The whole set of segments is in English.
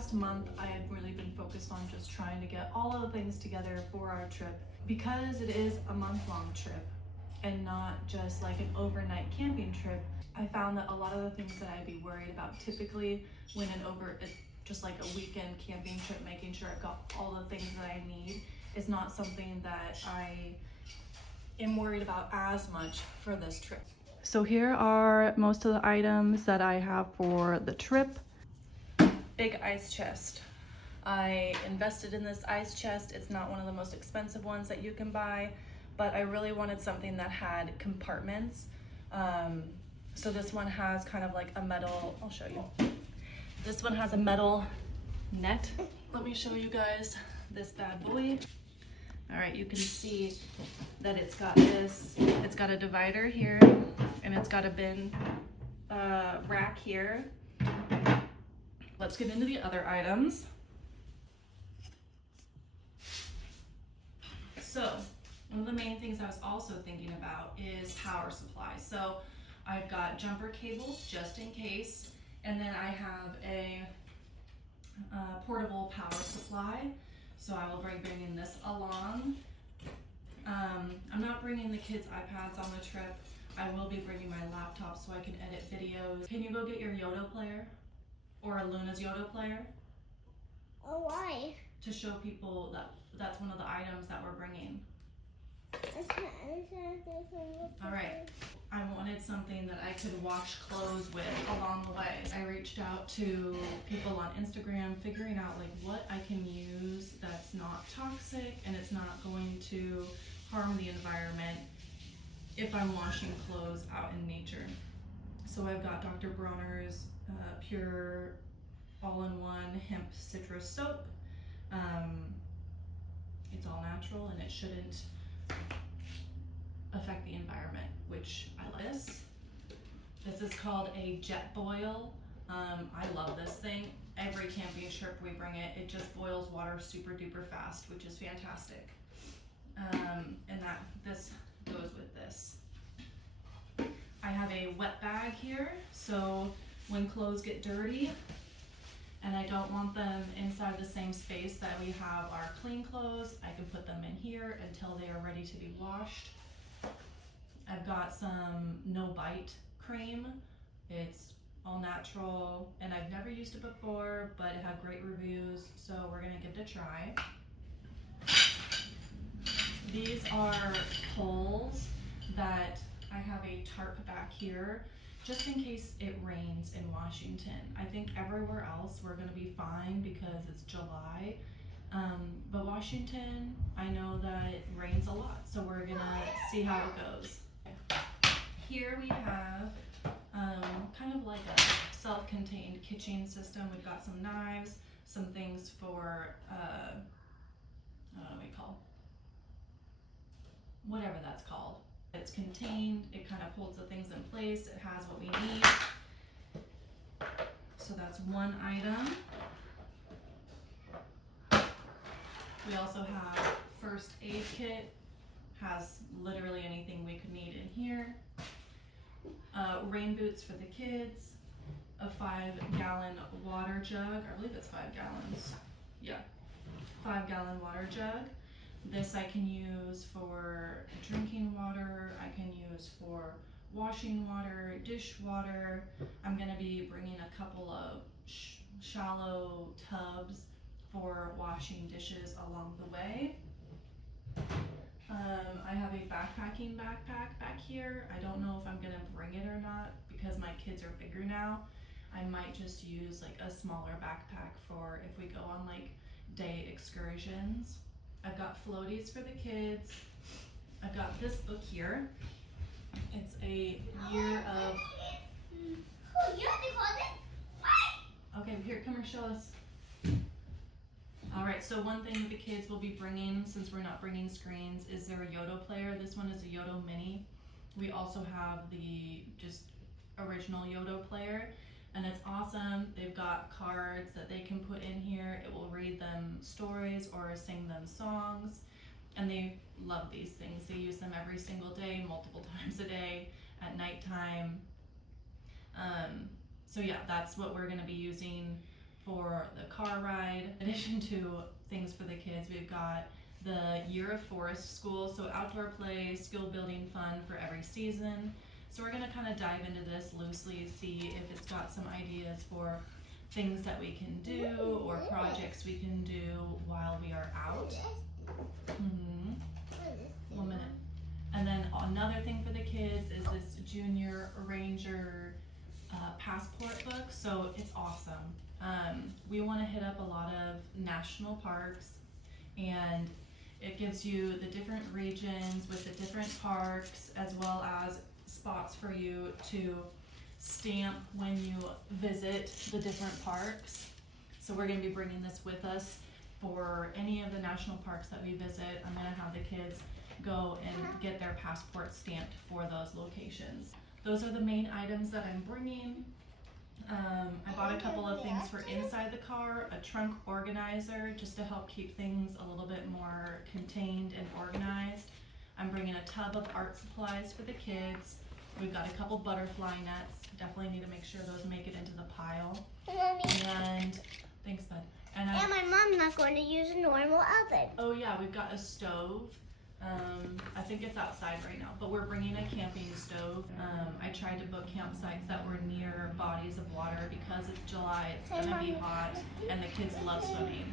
past month, I had really been focused on just trying to get all of the things together for our trip. Because it is a month-long trip and not just like an overnight camping trip, I found that a lot of the things that I'd be worried about typically when it's just like a weekend camping trip, making sure I've got all the things that I need, is not something that I am worried about as much for this trip. So here are most of the items that I have for the trip. Big ice chest. I invested in this ice chest. It's not one of the most expensive ones that you can buy, but I really wanted something that had compartments. So this one has kind of like a metal, I'll show you. This one has a metal net. Let me show you guys this bad boy. All right, you can see that it's got a divider here, and it's got a bin rack here. Let's get into the other items. So one of the main things I was also thinking about is power supply. So I've got jumper cables just in case, and then I have a portable power supply. So I will be bringing this along. I'm not bringing the kids' iPads on the trip. I will be bringing my laptop so I can edit videos. Can you go get your Yodo player? Or Luna's Yodo player? Oh, why? To show people that that's one of the items that we're bringing. All right. I wanted something that I could wash clothes with along the way. I reached out to people on Instagram, figuring out like what I can use that's not toxic and it's not going to harm the environment if I'm washing clothes out in nature. So I've got Dr. Bronner's pure all-in-one hemp citrus soap. It's all natural and it shouldn't affect the environment, which I like this. This is called a jet boil. I love this thing. Every camping trip we bring it. It just boils water super duper fast, which is fantastic. And this goes with this. I have a wet bag here, so when clothes get dirty and I don't want them inside the same space that we have our clean clothes, I can put them in here until they are ready to be washed. I've got some no bite cream. It's all natural and I've never used it before, but it had great reviews, so we're gonna give it a try. These are poles that I have a tarp back here just in case it rains in Washington. I think everywhere else we're gonna be fine because it's July. But Washington, I know that it rains a lot, so we're gonna see how it goes. Here we have kind of like a self-contained kitchen system. We've got some knives, some things for, I don't know what you call, whatever that's called. It's contained, it kind of holds the things in place, it has what we need. So that's one item. We also have first aid kit, has literally anything we could need in here. Rain boots for the kids, a 5-gallon water jug, I believe it's 5 gallons. Yeah, 5-gallon water jug. This I can use for drinking water, I can use for washing water, dishwater. I'm gonna be bringing a couple of shallow tubs for washing dishes along the way. I have a backpacking backpack back here. I don't know if I'm gonna bring it or not because my kids are bigger now. I might just use like a smaller backpack for if we go on like day excursions. I've got floaties for the kids. I've got this book here. It's a year of... Okay, here, come here, show us. All right, so one thing the kids will be bringing, since we're not bringing screens, is their Yodo player. This one is a Yodo Mini. We also have the just original Yodo player, and it's awesome. They've got cards that they can put in here. It will read them stories or sing them songs, and they love these things. They use them every single day, multiple times a day, at nighttime. So yeah, that's what we're gonna be using for the car ride. In addition to things for the kids, we've got the Year of Forest School, so outdoor play, skill building fun for every season. So we're gonna kind of dive into this loosely, see if it's got some ideas for things that we can do or projects we can do while we are out. 1 minute. And then another thing for the kids is this Junior Ranger passport book. So it's awesome. We want to hit up a lot of national parks, and it gives you the different regions with the different parks, as well as spots for you to stamp when you visit the different parks. So we're going to be bringing this with us for any of the national parks that we visit. I'm going to have the kids go and get their passport stamped for those locations. Those are the main items that I'm bringing. I bought a couple of things for inside the car, a trunk organizer just to help keep things a little bit more contained and organized. I'm bringing a tub of art supplies for the kids. We've got a couple butterfly nets. Definitely need to make sure those make it into the pile. And thanks, bud. And my mom's not going to use a normal oven. Oh yeah, we've got a stove. I think it's outside right now, but we're bringing a camping stove. I tried to book campsites that were near bodies of water because it's July, it's gonna be hot, and the kids love swimming.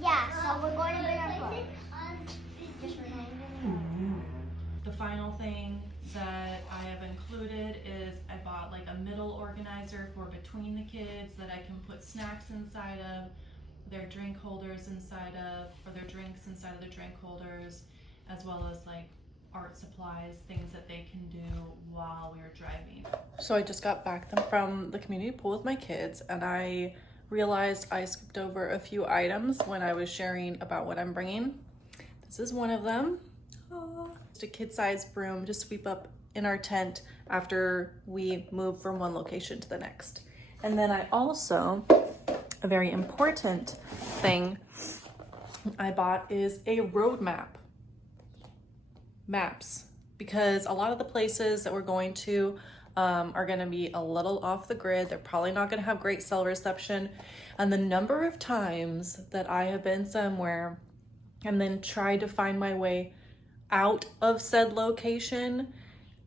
Yeah, so we're going to bring our boat. The final thing that I have included is I bought like a middle organizer for between the kids that I can put snacks inside of, their drink holders inside of, or their drinks inside of the drink holders, as well as like art supplies, things that they can do while we're driving. So I just got back from the community pool with my kids, and I realized I skipped over a few items when I was sharing about what I'm bringing. This is one of them. Just a kid-sized broom to sweep up in our tent after we move from one location to the next. And then I also, a very important thing I bought is a road map. Maps, because a lot of the places that we're going to are going to be a little off the grid. They're probably not going to have great cell reception, and the number of times that I have been somewhere and then tried to find my way out of said location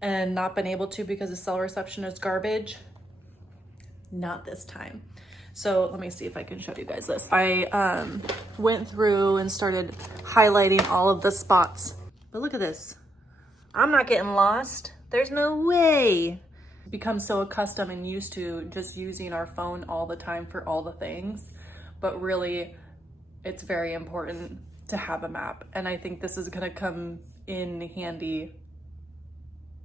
and not been able to because the cell reception is garbage. Not this time. So let me see if I can show you guys this. I went through and started highlighting all of the spots. But look at this. I'm not getting lost. There's no way. Become so accustomed and used to just using our phone all the time for all the things. But really, it's very important to have a map. And I think this is gonna come in handy,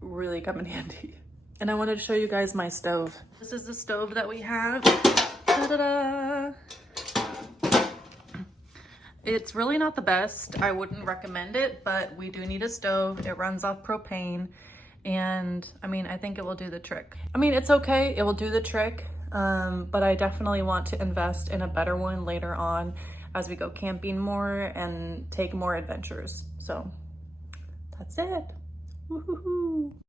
really come in handy. And I wanted to show you guys my stove. This is the stove that we have. Ta-da-da! It's really not the best. I wouldn't recommend it, but we do need a stove. It runs off propane, and I mean, I think it will do the trick. I mean, it's okay, it will do the trick, but I definitely want to invest in a better one later on as we go camping more and take more adventures. So that's it. Woo-hoo-hoo.